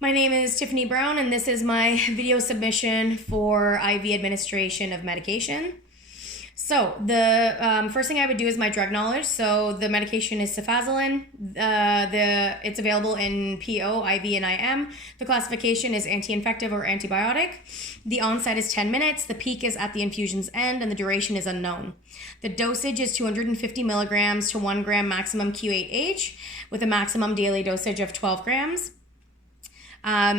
My name is Tiffany Brown, and this is my video submission for IV administration of medication. So the first thing I would do is my drug knowledge. So the medication is Cefazolin. It's available in PO, IV, and IM. The classification is anti-infective or antibiotic. The onset is 10 minutes. The peak is at the infusion's end, and the duration is unknown. The dosage is 250 milligrams to 1 gram maximum Q8H with a maximum daily dosage of 12 grams.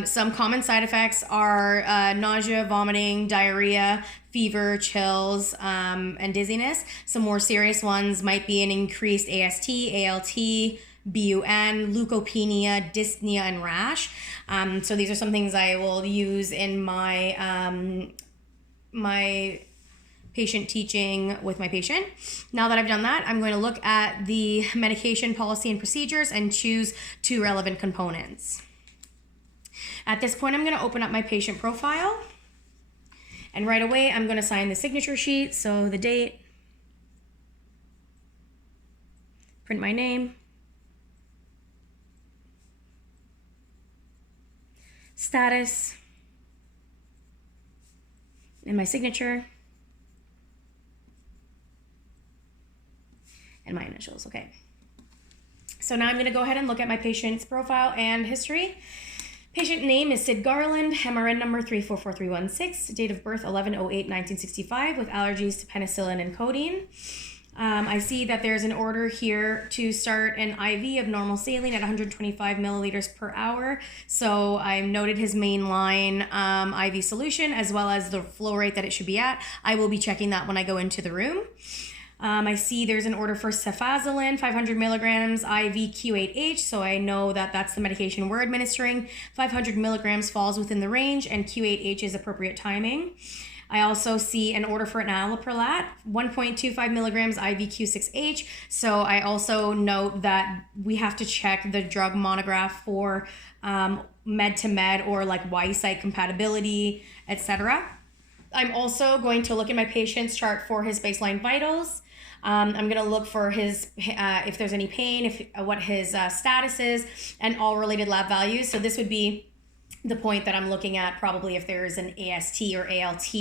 Some common side effects are nausea, vomiting, diarrhea, fever, chills, and dizziness. Some more serious ones might be an increased AST, ALT, BUN, leukopenia, dyspnea, and rash. So these are some things I will use in my my patient teaching with my patient. Now that I've done that, I'm going to look at the medication policy and procedures and choose 2 relevant components. At this point, I'm going to open up my patient profile, and right away I'm going to sign the signature sheet, so the date, print my name, status, and my signature, and my initials. Okay. So now I'm going to go ahead and look at my patient's profile and history. Patient name is Sid Garland, MRN number 344316, date of birth 11/08/1965, with allergies to penicillin and codeine. I see that there's an order here to start an IV of normal saline at 125 milliliters per hour. So I noted his mainline IV solution as well as the flow rate that it should be at. I will be checking that when I go into the room. I see there's an order for Cefazolin, 500 milligrams IV Q8H, so I know that that's the medication we're administering. 500 milligrams falls within the range, and Q8H is appropriate timing. I also see an order for an alloprolat, 1.25 milligrams IV Q6H, so I also note that we have to check the drug monograph for med-to-med or like Y-site compatibility, etc. I'm also going to look at my patient's chart for his baseline vitals. I'm going to look for his if there's any pain, what his status is, and all related lab values. So this would be the point that I'm looking at, probably if there's an AST or ALT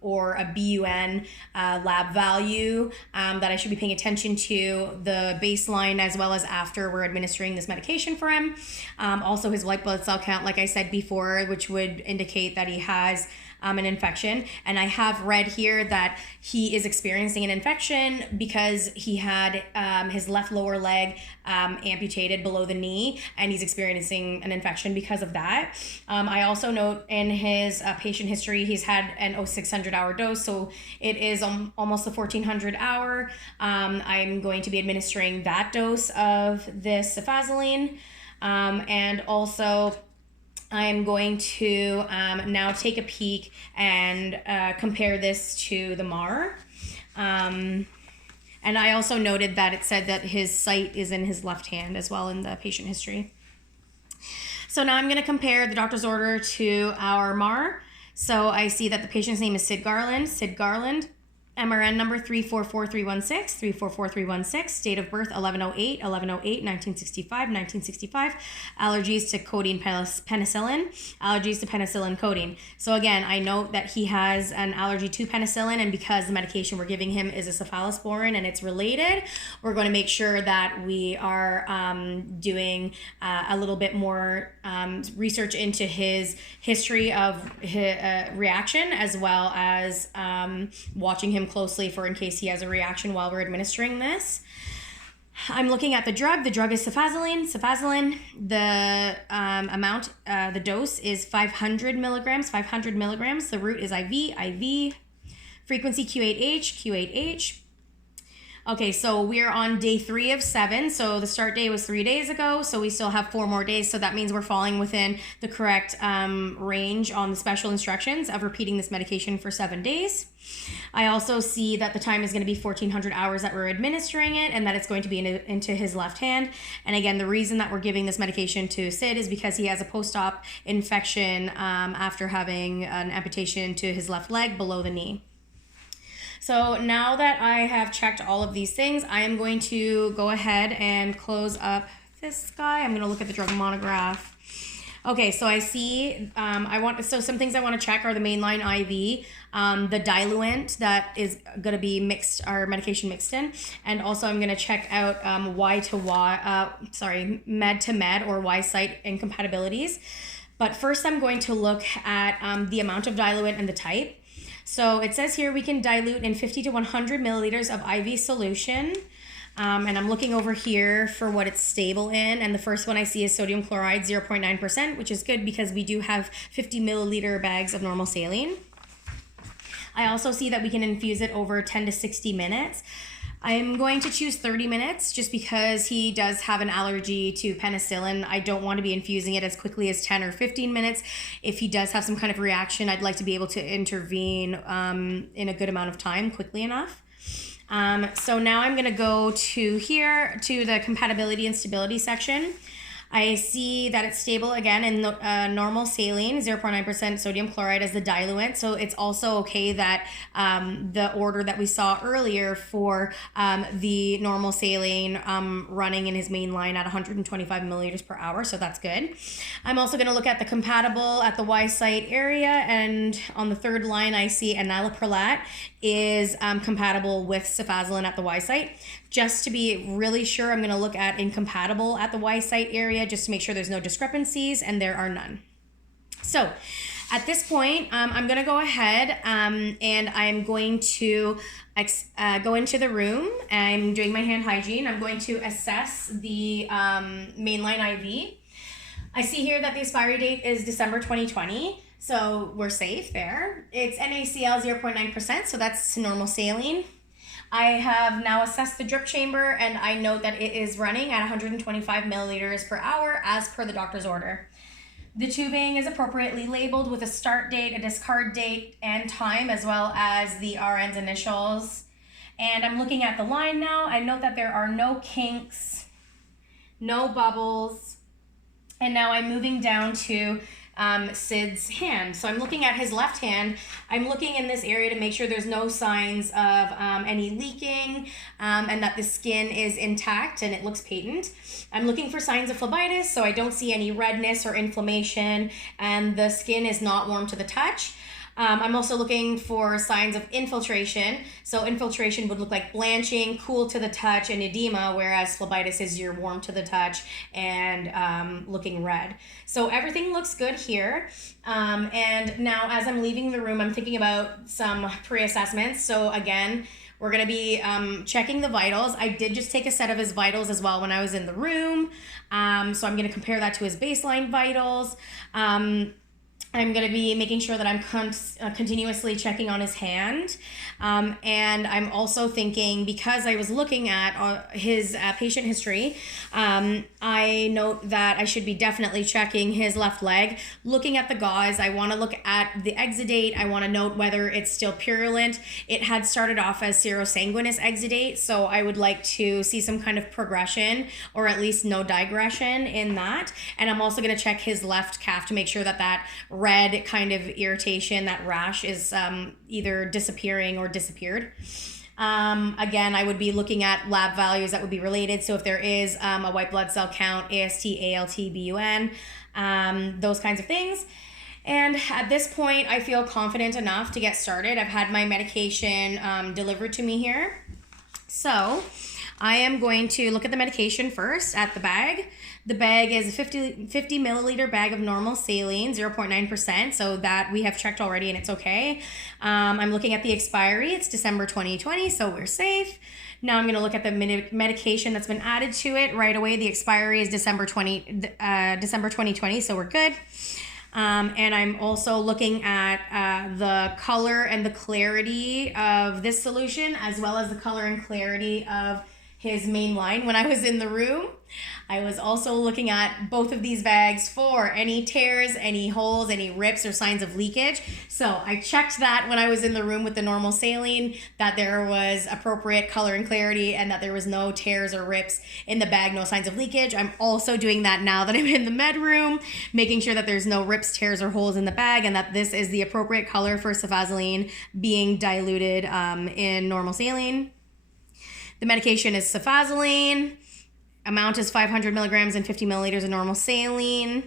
or a BUN lab value that I should be paying attention to, the baseline as well as after we're administering this medication for him. Also his white blood cell count, like I said before, which would indicate that he has an infection. And I have read here that he is experiencing an infection because he had his left lower leg amputated below the knee, and he's experiencing an infection because of that. I also note in his patient history, he's had an 0600 hour dose, so it is almost the 1400 hour. I'm going to be administering that dose of this Cefazolin, and also I'm going to now take a peek and compare this to the MAR. And I also noted that it said that his site is in his left hand as well in the patient history. So now I'm going to compare the doctor's order to our MAR. So I see that the patient's name is Sid Garland. MRN number 344316, date of birth 11/08/1965, allergies to codeine penicillin, allergies to penicillin codeine. So again, I note that he has an allergy to penicillin, and because the medication we're giving him is a cephalosporin and it's related, we're going to make sure that we are doing a little bit more research into his history of reaction, as well as watching him closely for in case he has a reaction while we're administering this. I'm looking at the drug. The drug is Cefazolin. The amount, the dose is 500 milligrams. The route is IV. Frequency Q8H. Okay, so we're on day 3 of 7. So the start day was 3 days ago. So we still have 4 more days. So that means we're falling within the correct range on the special instructions of repeating this medication for 7 days. I also see that the time is going to be 1400 hours that we're administering it, and that it's going to be into his left hand. And again, the reason that we're giving this medication to Sid is because he has a post-op infection after having an amputation to his left leg below the knee. So now that I have checked all of these things, I am going to go ahead and close up this guy. I'm going to look at the drug monograph. Okay, so I see, so some things I want to check are the mainline IV, the diluent that is going to be mixed, our medication mixed in, and also I'm going to check out med to med or Y site incompatibilities. But first I'm going to look at the amount of diluent and the type. So it says here we can dilute in 50 to 100 milliliters of IV solution. And I'm looking over here for what it's stable in. And the first one I see is sodium chloride, 0.9%, which is good because we do have 50 milliliter bags of normal saline. I also see that we can infuse it over 10 to 60 minutes. I'm going to choose 30 minutes just because he does have an allergy to penicillin. I don't want to be infusing it as quickly as 10 or 15 minutes. If he does have some kind of reaction, I'd like to be able to intervene in a good amount of time, quickly enough. So now I'm going to go to here to the compatibility and stability section. I see that it's stable again in normal saline, 0.9% sodium chloride as the diluent. So it's also okay that the order that we saw earlier for the normal saline running in his main line at 125 milliliters per hour. So that's good. I'm also going to look at the compatible at the Y site area. And on the third line, I see enalaprilate is compatible with Cefazolin at the Y site. Just to be really sure, I'm going to look at incompatible at the Y site area just to make sure there's no discrepancies, and there are none. So at this point, I'm going to go ahead and I'm going to go into the room. I'm doing my hand hygiene. I'm going to assess the mainline IV. I see here that the expiry date is December 2020. So we're safe there. It's NaCl 0.9%, so that's normal saline. I have now assessed the drip chamber and I note that it is running at 125 milliliters per hour as per the doctor's order. The tubing is appropriately labeled with a start date, a discard date, and time, as well as the RN's initials. And I'm looking at the line now. I note that there are no kinks, no bubbles. And now I'm moving down to Sid's hand. So I'm looking at his left hand. I'm looking in this area to make sure there's no signs of any leaking and that the skin is intact and it looks patent. I'm looking for signs of phlebitis, so I don't see any redness or inflammation, and the skin is not warm to the touch. I'm also looking for signs of infiltration. So infiltration would look like blanching, cool to the touch, and edema, whereas phlebitis is you're warm to the touch and looking red. So everything looks good here. And now as I'm leaving the room, I'm thinking about some pre-assessments. So again, we're going to be checking the vitals. I did just take a set of his vitals as well when I was in the room. So I'm going to compare that to his baseline vitals. I'm going to be making sure that I'm continuously checking on his hand. And I'm also thinking, because I was looking at his patient history, I note that I should be definitely checking his left leg. Looking at the gauze, I want to look at the exudate. I want to note whether it's still purulent. It had started off as serosanguinous exudate, so I would like to see some kind of progression, or at least no digression in that. And I'm also going to check his left calf to make sure that that red kind of irritation, that rash, is either disappearing or disappeared. Again, I would be looking at lab values that would be related. So if there is a white blood cell count, AST, ALT, BUN, those kinds of things. And at this point, I feel confident enough to get started. I've had my medication delivered to me here. So I am going to look at the medication first at the bag. The bag is a 50 milliliter bag of normal saline, 0.9%, so that we have checked already and it's okay. I'm looking at the expiry. It's December 2020, so we're safe. Now I'm going to look at the medication that's been added to it right away. The expiry is December 2020, so we're good. And I'm also looking at the color and the clarity of this solution, as well as the color and clarity of his main line when I was in the room. I was also looking at both of these bags for any tears, any holes, any rips, or signs of leakage. So I checked that when I was in the room with the normal saline, that there was appropriate color and clarity and that there was no tears or rips in the bag, no signs of leakage. I'm also doing that now that I'm in the med room, making sure that there's no rips, tears, or holes in the bag, and that this is the appropriate color for Cefazolin being diluted in normal saline. The medication is Cefazolin. Amount is 500 milligrams and 50 milliliters of normal saline.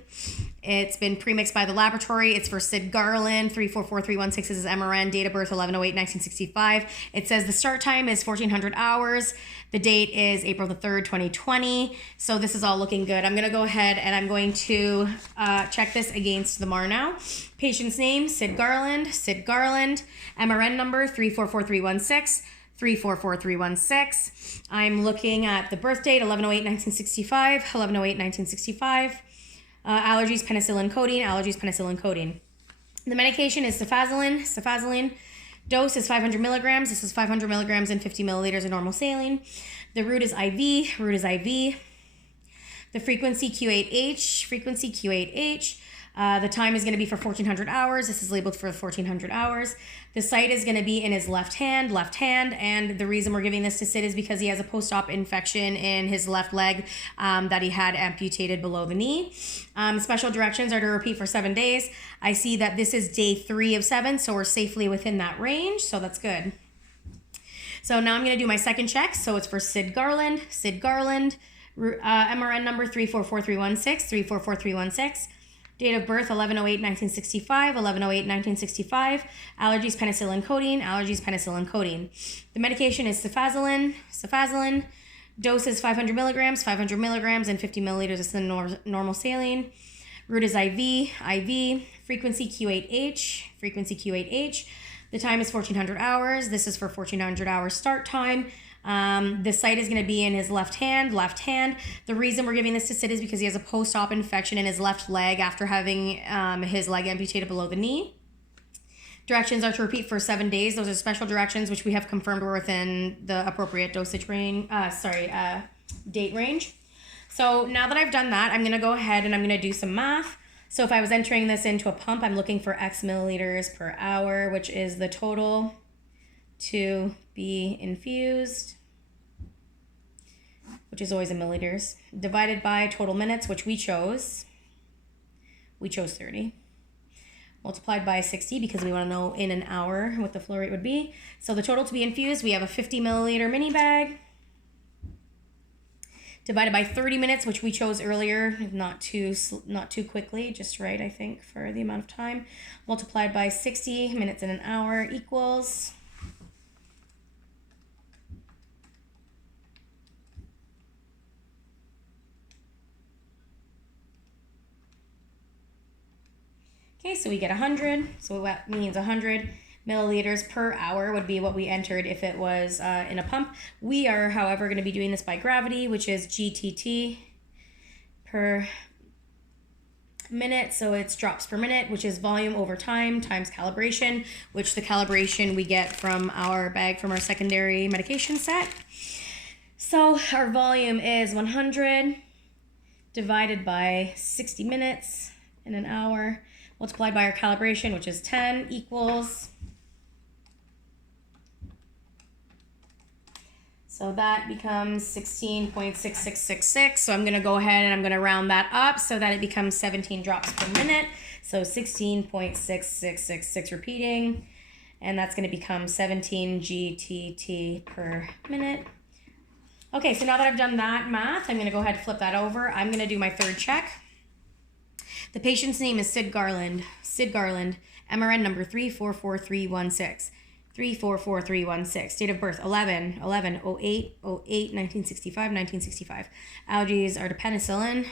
It's been premixed by the laboratory. It's for Sid Garland. 344316 is his MRN. Date of birth 11/08/1965. It says the start time is 1400 hours. The date is April the 3rd, 2020. So this is all looking good. I'm going to go ahead and I'm going to check this against the MAR now. Patient's name, Sid Garland. Sid Garland. MRN number 344316. 344316. I'm looking at the birth date 11/08/1965. 11/08/1965. Allergies, penicillin codeine. Allergies, penicillin codeine. The medication is Cefazolin. Dose is 500 milligrams. This is 500 milligrams and 50 milliliters of normal saline. The route is IV. The frequency Q8H. The time is going to be for 1400 hours. This is labeled for 1400 hours. The site is going to be in his left hand, and the reason we're giving this to Sid is because he has a post-op infection in his left leg that he had amputated below the knee. Special directions are to repeat for 7 days. I see that this is day 3 of 7, so we're safely within that range, so that's good. So now I'm going to do my second check. So it's for Sid Garland. MRN number 344316. 344316. Date of birth 11/08/1965. 11/08/1965. Allergies, penicillin codeine. The medication is Cefazolin. Dose is 500 milligrams. 500 milligrams and 50 milliliters is the normal saline. Route is IV. Frequency Q8H. The time is 1400 hours. This is for 1400 hours start time. The site is going to be in his left hand. The reason we're giving this to Sid is because he has a post-op infection in his left leg after having his leg amputated below the knee. Directions are to repeat for 7 days. Those are special directions, which we have confirmed were within the appropriate dosage range, date range. So now that I've done that, I'm going to go ahead and I'm going to do some math. So if I was entering this into a pump, I'm looking for X milliliters per hour, which is the total to be infused, which is always in milliliters, divided by total minutes, which we chose 30, multiplied by 60 because we want to know in an hour what the flow rate would be. So the total to be infused, we have a 50 milliliter mini bag, divided by 30 minutes, which we chose earlier, not too quickly, just right, I think, for the amount of time, multiplied by 60 minutes in an hour equals 100. So we get 100. So that means 100 milliliters per hour would be what we entered if it was in a pump. We are, however, going to be doing this by gravity, which is GTT per minute. So it's drops per minute, which is volume over time times calibration, which the calibration we get from our bag from our secondary medication set. So our volume is 100 divided by 60 minutes in an hour, multiplied by our calibration, which is 10, equals. So that becomes 16.6666. So I'm going to go ahead and I'm going to round that up so that it becomes 17 drops per minute. So 16.6666 repeating. And that's going to become 17 GTT per minute. Okay, so now that I've done that math, I'm going to go ahead and flip that over. I'm going to do my third check. The patient's name is Sid Garland. MRN number 344316. 344316. Date of birth 11/08/1965. Allergies are to penicillin,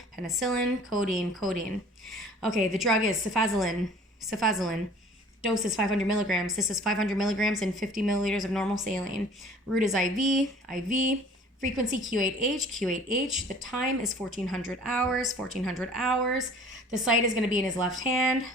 codeine. Okay, the drug is Cefazolin. Dose is 500 milligrams. This is 500 milligrams and 50 milliliters of normal saline. Route is IV. Frequency Q8H. The time is 1400 hours. The site is going to be in his left hand.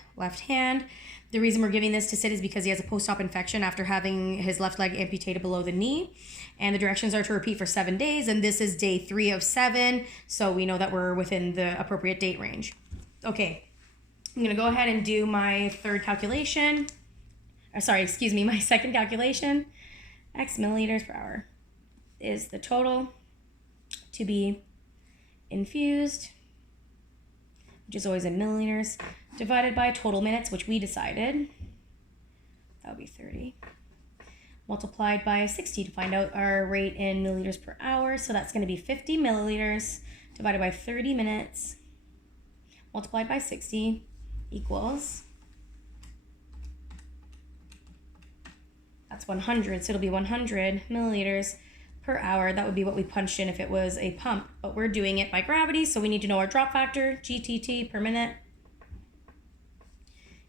The reason we're giving this to Sid is because he has a post-op infection after having his left leg amputated below the knee. And the directions are to repeat for 7 days. And this is day 3 of 7. So we know that we're within the appropriate date range. Okay. I'm going to go ahead and do my my second calculation. X milliliters per hour is the total to be infused, which is always in milliliters, divided by total minutes, which we decided. That would be 30. multiplied by 60 to find out our rate in milliliters per hour. So that's going to be 50 milliliters divided by 30 minutes multiplied by 60 equals, that's 100. So it'll be 100 milliliters per hour. That would be what we punched in if it was a pump, but we're doing it by gravity. So we need to know our drop factor, GTT per minute,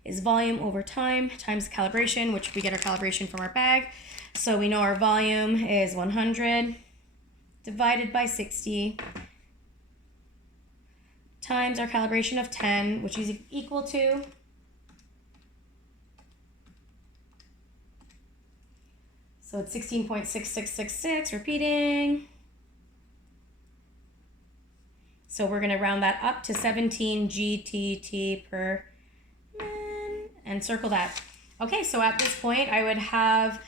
is volume over time times calibration, which we get our calibration from our bag. So we know our volume is 100 divided by 60 times our calibration of 10, which is equal to so it's 16.6666, repeating. So we're going to round that up to 17 GTT per minute and circle that. Okay, so at this point, I would have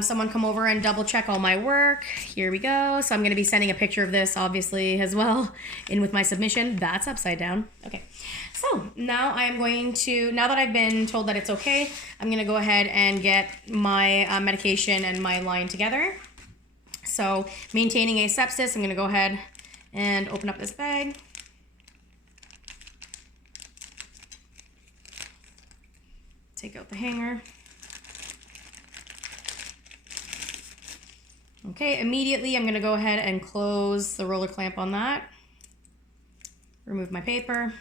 someone come over and double check all my work. Here we go. So I'm going to be sending a picture of this, obviously, as well, in with my submission. That's upside down. Okay. So now I'm going to, now that I've been told that it's okay, I'm going to go ahead and get my medication and my line together. So maintaining asepsis, I'm going to go ahead and open up this bag. Take out the hanger. Okay, immediately I'm going to go ahead and close the roller clamp on that. Remove my paper.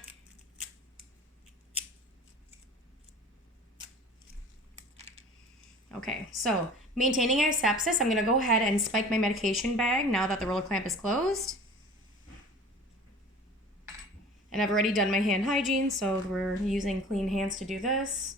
Okay, so maintaining asepsis, I'm going to go ahead and spike my medication bag now that the roller clamp is closed. And I've already done my hand hygiene, so we're using clean hands to do this.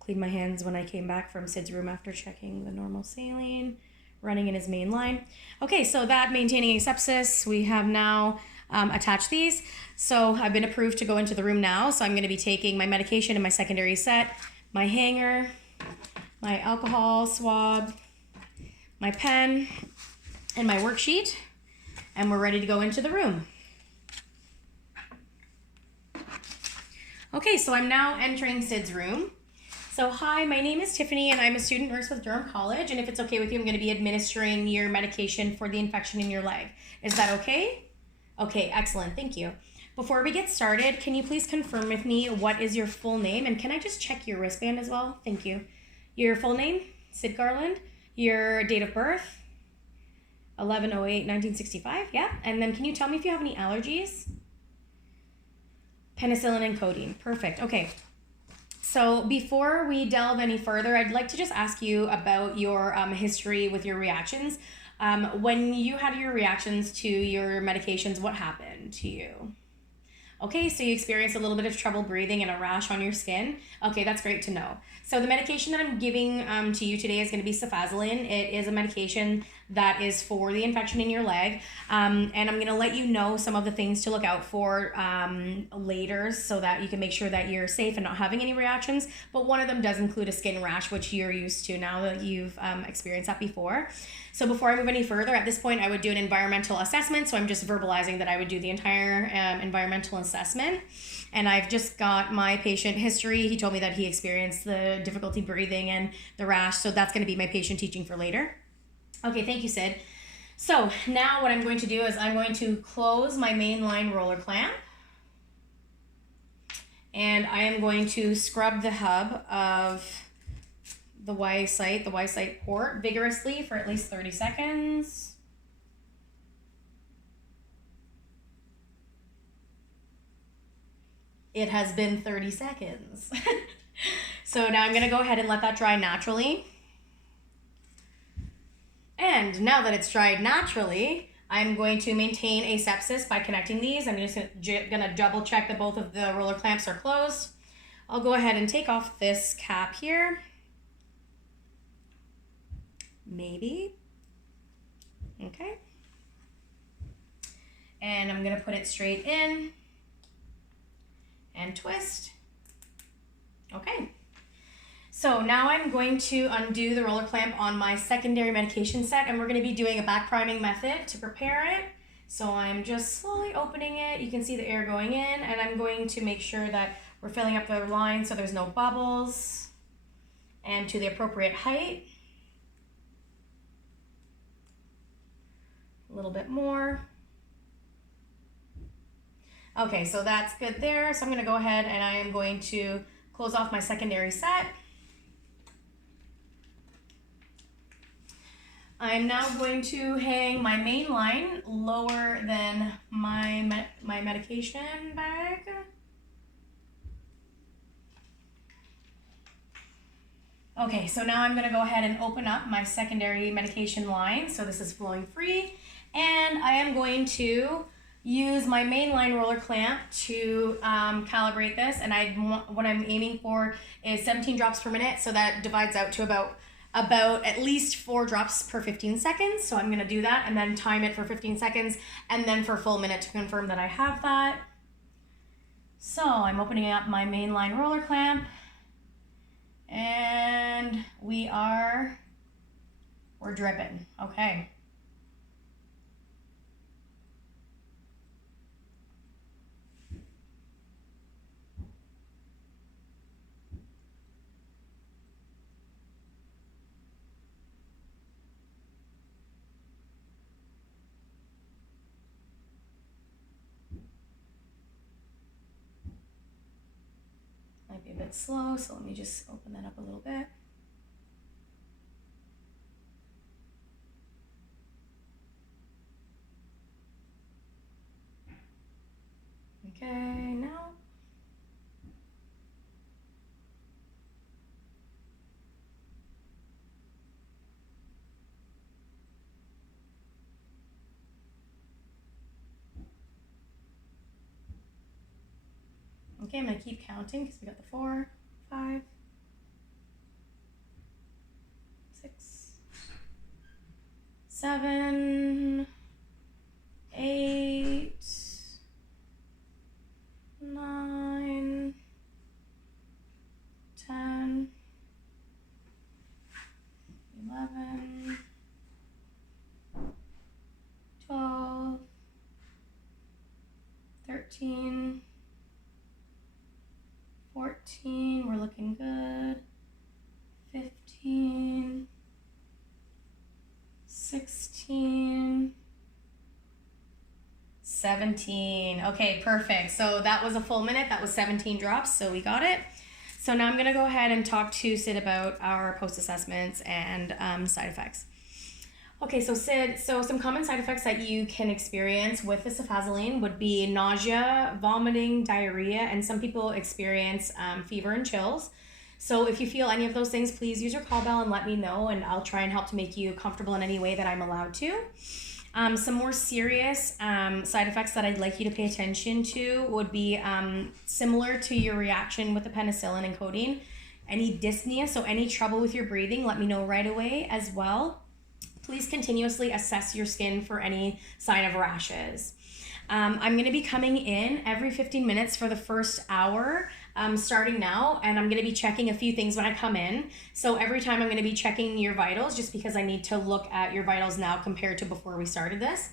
Cleaned my hands when I came back from Sid's room after checking the normal saline, running in his main line. Okay, so that maintaining asepsis, we have now attached these. So I've been approved to go into the room now. So I'm going to be taking my medication in my secondary set, my hanger, my alcohol swab, my pen, and my worksheet, and we're ready to go into the room. Okay, so I'm now entering Sid's room. So hi, my name is Tiffany and I'm a student nurse with Durham College, and if it's okay with you, I'm going to be administering your medication for the infection in your leg. Is that okay? Okay, excellent, thank you. Before we get started, can you please confirm with me what is your full name, and can I just check your wristband as well? Thank you. Your full name, Sid Garland, your date of birth, 11/08/1965, yeah, and then can you tell me if you have any allergies? Penicillin and codeine, perfect, okay. So before we delve any further, I'd like to just ask you about your history with your reactions. When you had your reactions to your medications, what happened to you? Okay, so you experienced a little bit of trouble breathing and a rash on your skin. Okay, that's great to know. So the medication that I'm giving to you today is going to be Cefazolin. It is a medication that is for the infection in your leg. And I'm going to let you know some of the things to look out for later so that you can make sure that you're safe and not having any reactions. But one of them does include a skin rash, which you're used to now that you've experienced that before. So before I move any further, at this point, I would do an environmental assessment. So I'm just verbalizing that I would do the entire environmental assessment. And I've just got my patient history. He told me that he experienced the difficulty breathing and the rash. So that's going to be my patient teaching for later. Okay, thank you, Sid. So now what I'm going to do is I'm going to close my mainline roller clamp. And I am going to scrub the hub of the Y site port vigorously for at least 30 seconds. It has been 30 seconds. So now I'm going to go ahead and let that dry naturally. And now that it's dried naturally, I'm going to maintain asepsis by connecting these. I'm just going to double check that both of the roller clamps are closed. I'll go ahead and take off this cap here. Maybe. Okay. And I'm going to put it straight in and twist. Okay. So now I'm going to undo the roller clamp on my secondary medication set, and we're going to be doing a back priming method to prepare it. So I'm just slowly opening it. You can see the air going in, and I'm going to make sure that we're filling up the line so there's no bubbles and to the appropriate height. little bit more. Okay, so that's good there. So I'm gonna go ahead and I am going to close off my secondary set. I'm now going to hang my main line lower than my medication bag. Okay, so now I'm gonna go ahead and open up my secondary medication line. So this is flowing free. And I am going to use my mainline roller clamp to calibrate this. And what I'm aiming for is 17 drops per minute. So that divides out to about at least 4 drops per 15 seconds. So I'm gonna do that and then time it for 15 seconds and then for a full minute to confirm that I have that. So I'm opening up my mainline roller clamp and we're dripping, okay. Might be a bit slow, so let me just open that up a little bit. Okay, now. Okay, I'm gonna keep counting because we got the 4, 5, 6, 7, 8, 9, 10, 11, 12, 13, 14, we're looking good. 15, 16, 17. Okay, perfect. So that was a full minute. That was 17 drops, so we got it. So now I'm gonna go ahead and talk to Sid about our post-assessments and side effects. Okay, so Sid, some common side effects that you can experience with the Cefazolin would be nausea, vomiting, diarrhea, and some people experience fever and chills. So if you feel any of those things, please use your call bell and let me know, and I'll try and help to make you comfortable in any way that I'm allowed to. Some more serious side effects that I'd like you to pay attention to would be similar to your reaction with the penicillin and codeine. Any dyspnea, so any trouble with your breathing, let me know right away as well. Please continuously assess your skin for any sign of rashes. I'm gonna be coming in every 15 minutes for the first hour, starting now, and I'm gonna be checking a few things when I come in. So every time I'm gonna be checking your vitals, just because I need to look at your vitals now compared to before we started this.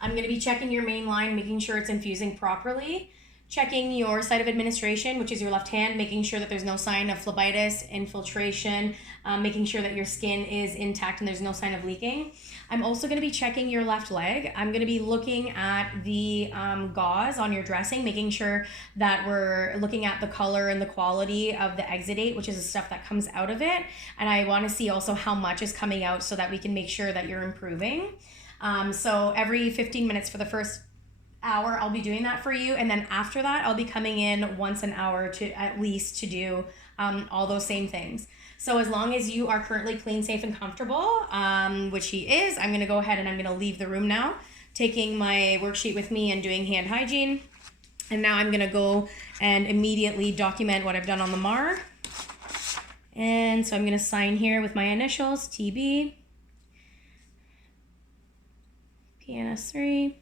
I'm gonna be checking your main line, making sure it's infusing properly. Checking your site of administration, which is your left hand, making sure that there's no sign of phlebitis, infiltration, making sure that your skin is intact and there's no sign of leaking. I'm also going to be checking your left leg. I'm going to be looking at the gauze on your dressing, making sure that we're looking at the color and the quality of the exudate, which is the stuff that comes out of it. And I want to see also how much is coming out so that we can make sure that you're improving. So every 15 minutes for the first hour, I'll be doing that for you, and then after that I'll be coming in once an hour to at least to do all those same things. So as long as you are currently clean, safe, and comfortable, which he is, I'm gonna go ahead and I'm gonna leave the room now, taking my worksheet with me and doing hand hygiene. And now I'm gonna go and immediately document what I've done on the MAR. And so I'm gonna sign here with my initials, TB, PNS3.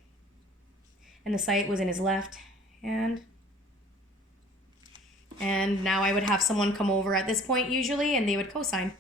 And the site was in his left hand. And now I would have someone come over at this point usually, and they would co-sign.